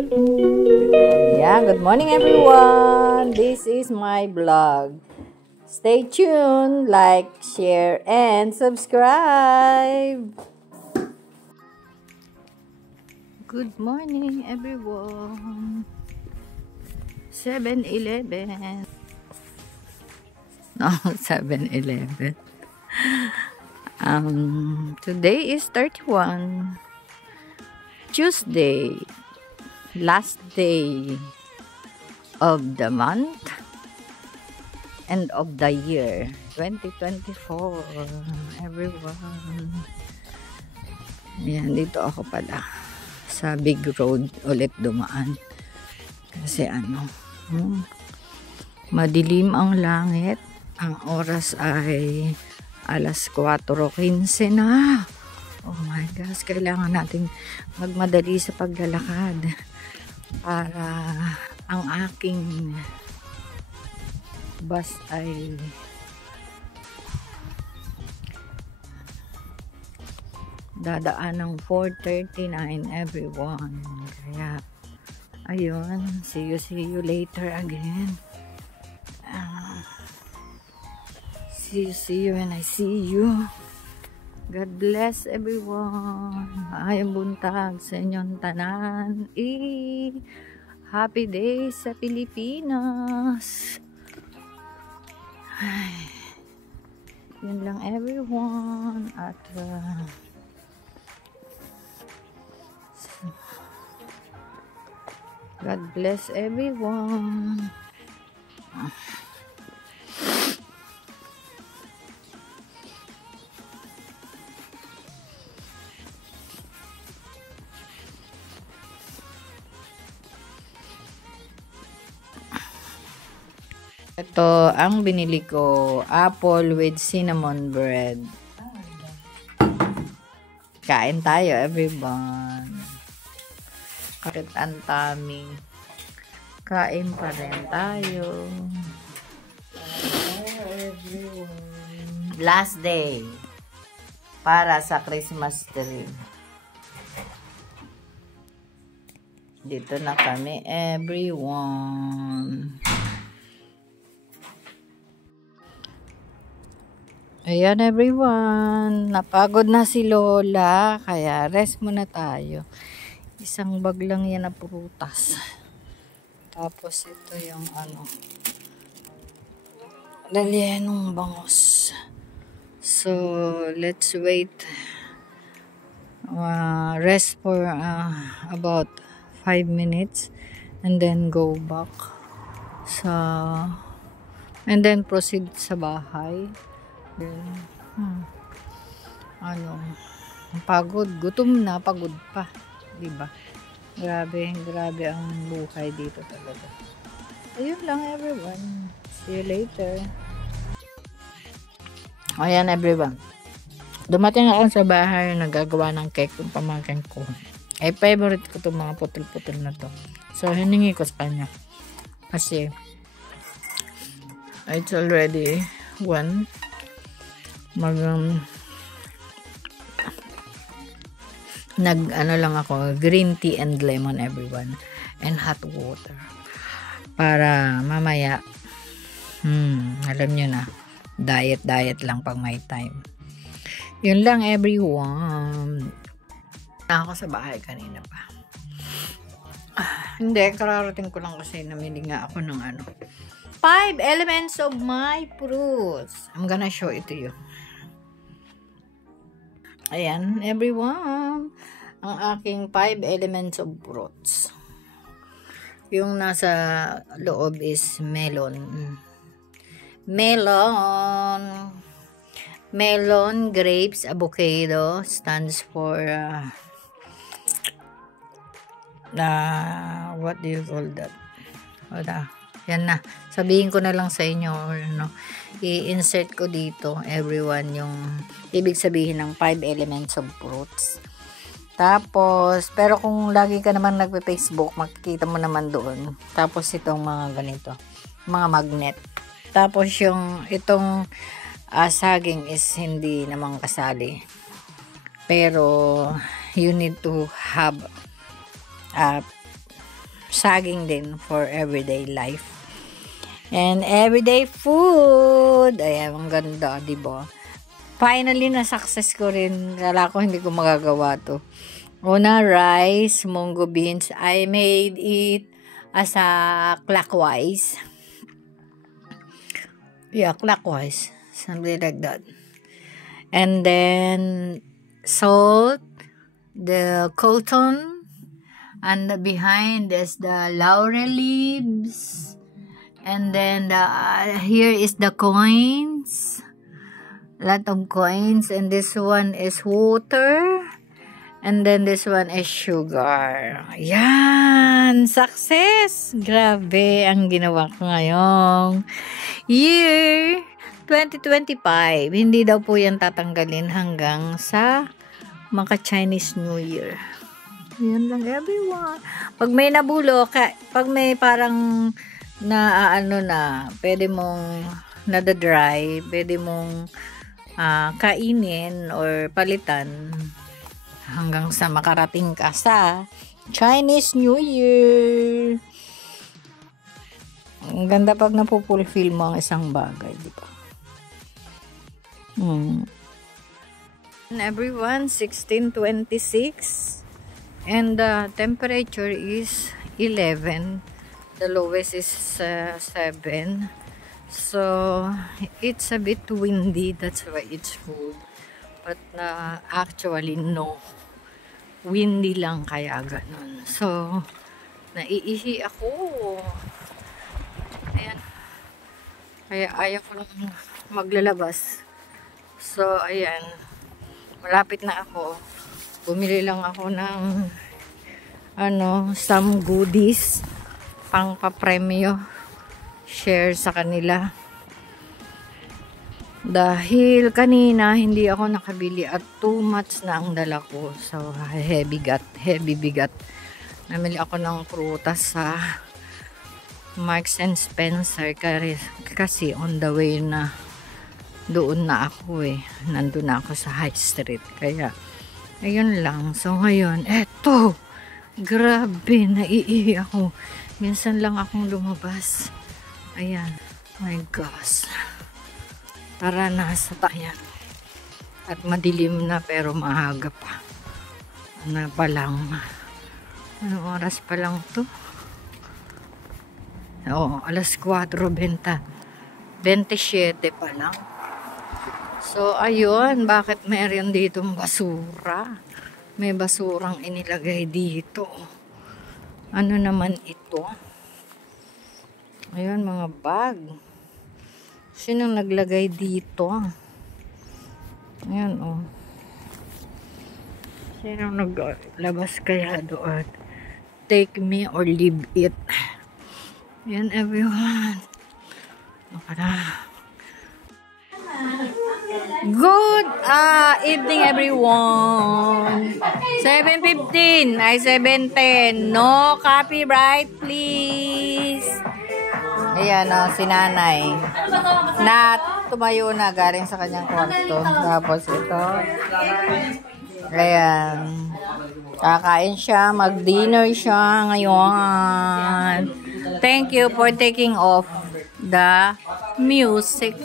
Yeah, good morning everyone. This is my vlog. Stay tuned, like, share, and subscribe. Good morning everyone. 7-Eleven. No, 7-Eleven. Today is 31. Tuesday. Last day of the month. End of the year 2024 everyone. Yan, dito ako pala sa big road ulit dumaan kasi madilim ang langit. Ang oras ay alas 4:15 na. Oh my gosh, kailangan natin magmadali sa paglalakad para ang aking bus ay dadaan ng 4:39 everyone. Kaya ayun, see you later again. See you when I see you. God bless everyone. Ayong buntag sa inyong tanan. Happy day sa Pilipinas. Ay, yun lang everyone. At God bless everyone. Ito ang binili ko, apple with cinnamon bread. Kain tayo everyone. Kahit ang tummy, kain pa rin tayo. Last day para sa Christmas tree. Dito na kami everyone. Ayan everyone, napagod na si Lola, kaya rest muna tayo. Isang bag lang yan na prutas. Tapos ito yung lalyenong bangus. So, let's wait. Rest for about 5 minutes and then go back and then proceed sa bahay. Pagod, gutom na, pagod pa, diba? Grabe ang buhay dito talaga. Ayun lang everyone, see you later. Ayan everyone, dumating ako sa bahay, nagagawa ng cake yung pamangkin ko. Favorite ko itong mga putol-putol na to, so hiningi ko sa kanya kasi it's already 1. Lang ako, green tea and lemon everyone, and hot water para mamaya alam nyo na, diet lang pag may time. Yun lang everyone. Ako sa bahay kanina pa. Hindi, kararating ko lang kasi namili nga ako ng 5 elements of my fruits. I'm gonna show it to you. Ayan, everyone. Ang aking 5 elements of fruits. Yung nasa loob is melon. Melon, grapes, avocado stands for what do you call that? Yan na. Sabihin ko na lang sa inyo or i-insert ko dito everyone yung ibig sabihin ng 5 elements of fruits. Tapos, pero kung lagi ka naman nagpe-Facebook, makikita mo naman doon. Tapos itong mga ganito, mga magnet. Tapos itong saging is hindi naman kasali. Pero you need to have saging din for everyday life. And everyday food. Ayan, ang ganda, diba? Finally, na-success ko rin. Kala ko hindi ko magagawa to. Una, rice, munggo beans. I made it as a clockwise. Yeah, clockwise. Something like that. And then, salt, the cotton, and behind is the laurel leaves. And then here is the coins, lot of coins, and this one is water, and then this one is sugar. Yan, success! Grabe ang ginawa ko ngayong year 2025. Hindi daw po yan tatanggalin hanggang sa maka-Chinese New Year. Yan lang, everyone. Pag may nabulo, pag may parang na pwede mong nadadry, pwede mong kainin or palitan hanggang sa makarating ka sa Chinese New Year. Ang ganda pag napupulfill mo ang isang bagay, di ba? Everyone, 16:26 and the temperature is 11. The lowest is 7. So, it's a bit windy. That's why it's cold. But actually, no. Windy lang kaya ganun. So, naiihi ako. Ayan. Kaya ayaw ko lang maglalabas. So, ayan. Malapit na ako. Bumili lang ako ng some goodies pang papremyo, share sa kanila, dahil kanina hindi ako nakabili at too much na ang dala ko. So heavy bigat. Namili ako ng prutas sa Marks and Spencer kasi on the way na doon na ako nandun na ako sa High Street, kaya ayun lang. So ngayon, eto, grabe, naiihi ako. Minsan lang akong lumabas. Ayan. My gosh. Tara na sa tayan. At madilim na pero maaga pa. Ano pa lang. Anong oras pa lang to? Oo, alas 4:20. 27 pa lang. So, ayun. Bakit meron ditong basura? May basurang inilagay dito. Ano naman ito? Ayun, mga bag. Sinong naglagay dito? Ayan, Sinong naglabas kaya doon? Take me or leave it. Ayan, everyone. Good evening, everyone. 7:15 ay 7:10. No copyright, please. Ayan, si nanay na tumayo na galing sa kanyang kwarto. Tapos ito, ayan, kakain siya, mag-dinner siya ngayon. Thank you for taking off the music.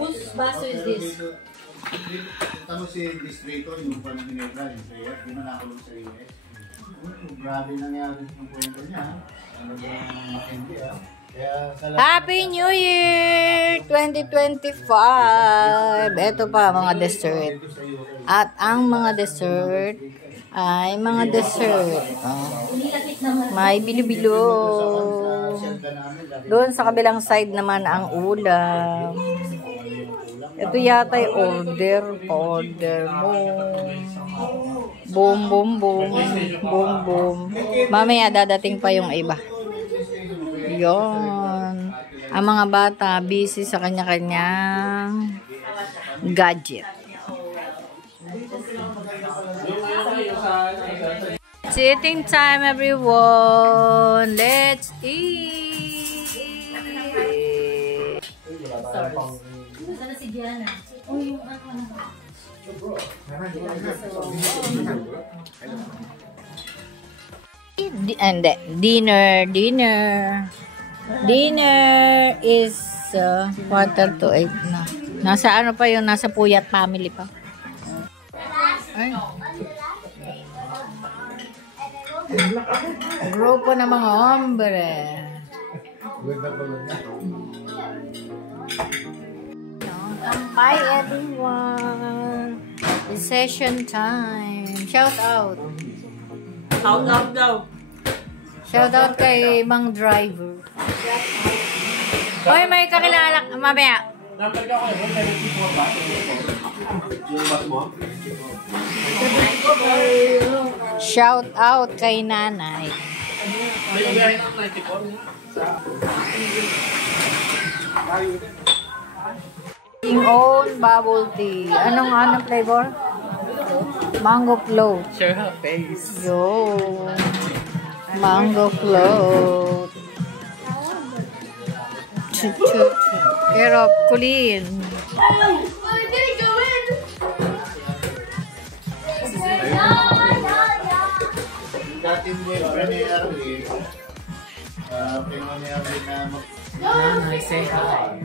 Whose baso is this? Tama si Distrito, yung pa ng Ginebra, yung player, di man nakulong sa US. Grabe nangyari yung kwento niya. Happy New Year 2025! Ito pa mga dessert. At ang mga dessert ay mga dessert. May bilo-bilo. Doon sa kabilang side naman ang ulam. Ito yata ay order mo. Boom, boom, boom. Boom, boom. Mamaya dadating pa yung iba. Yon. Ang mga bata busy sa kanya-kanyang gadget. It's eating time, everyone. Let's eat. visitors. Sana si Diana. Uy, yung ano. Hindi. Dinner is 7:45 na. Nasa ano pa yun? Nasa Puyat family pa. Ay. Grupo ng mga hombre. Bye everyone. It's session time. Shout out. Shout out daw. Shout out kay Mang Driver. Hoy, may kakilala. Mamaya. Number ka kayo, 74 ba? Yung bus mo? Shout out kay nanay. May gahin ang 94 niya. King own bubble tea. Anong flavor? Mango float. Share her face. Yo. Mango float. Erop, kulin. Dating premier na Nanay, say hi.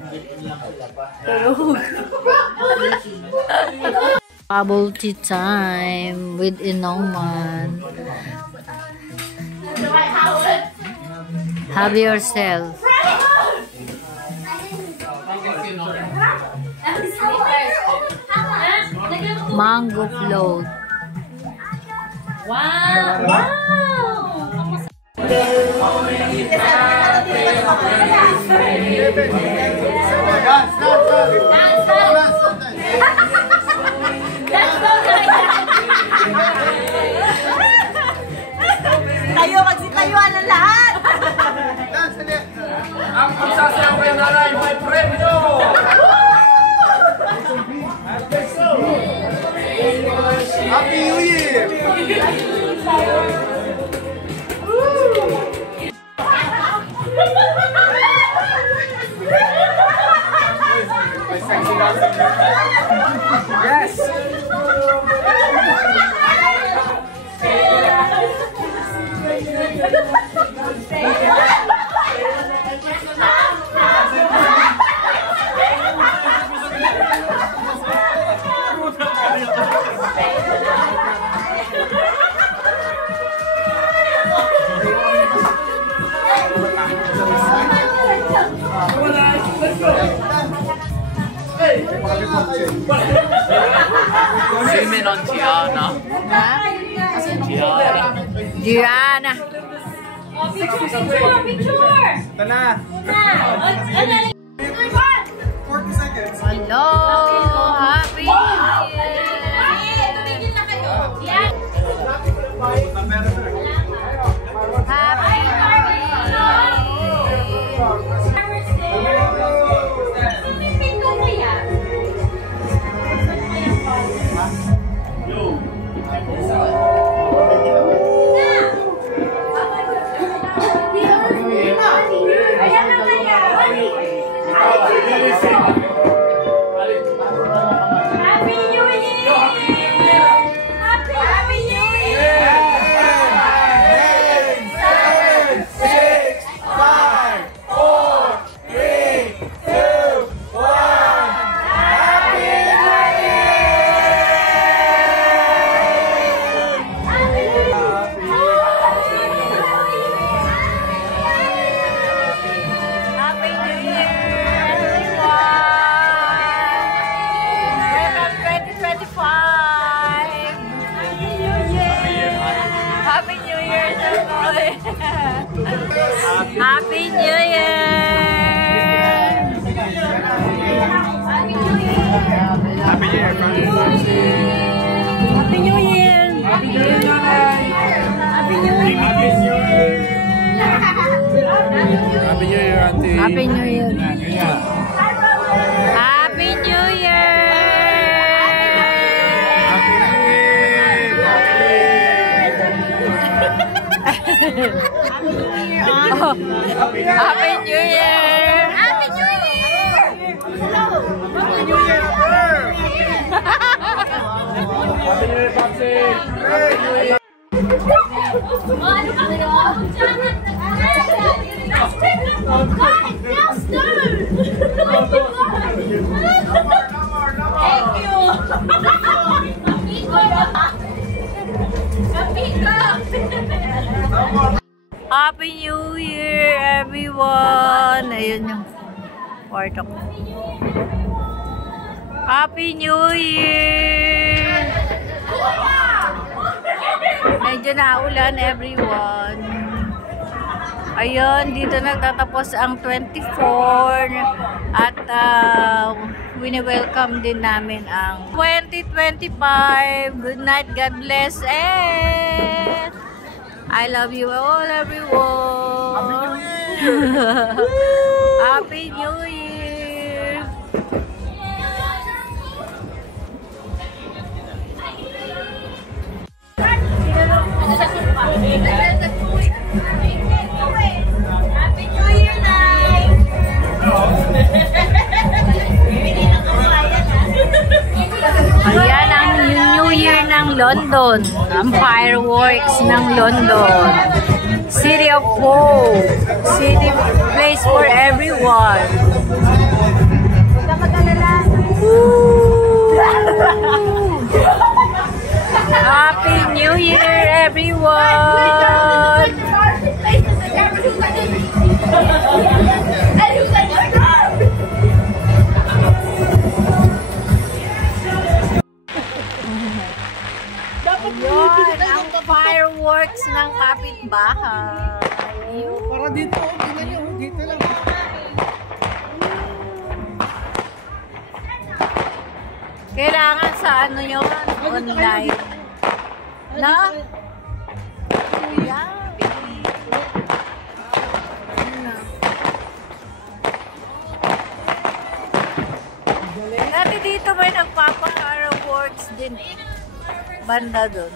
Bubble tea time with Inoman. Have yourself. Mango float. Wow! Wow! Tayo, magsitayuan ng lahat! Ang pagsasayaw kayo nanay, may premyo! Happy New Year! Yes! Swimming on Gianna. Ha? Gianna. Picture! Tana! Hello. Happy New Year. Tumigil na kayo! Yan! Happy Sumipin ko na yan. Ayan na kaya! Happy New Year! Happy New Year! Happy New Year, everyone! Welcome 2025! Happy New Year! Happy New Year, Tukoy! Happy New Year! Happy New Year, Happy New Year! Happy New Year, nanay! Happy New Year! Happy New Year, auntie! Happy New Year! Happy New Year! Oh, Happy New Year! Happy New Year! Happy New Year, Papsi! Ano ka na? Thank you! Happy New Year, everyone! Ayun yung kwarto ko. Happy New Year! Medyo naulan, everyone. Ayun, dito nagtatapos ang 24 at wini-welcome din namin ang 2025. Good night, God bless, and I love you all, everyone. Happy New Year! Happy New Year, Nay! Ayan ang New Year ng London. Ang fireworks ng London. City of Hope. City place for everyone. Happy New Year, everyone! Ayun, ang fireworks ng kapitbahay. Para dito, tingnan nyo, dito lang. Kailangan sa ano yun? Online. No? Yeah. Dati dito may nagpapa-fireworks din eh. Banda dun.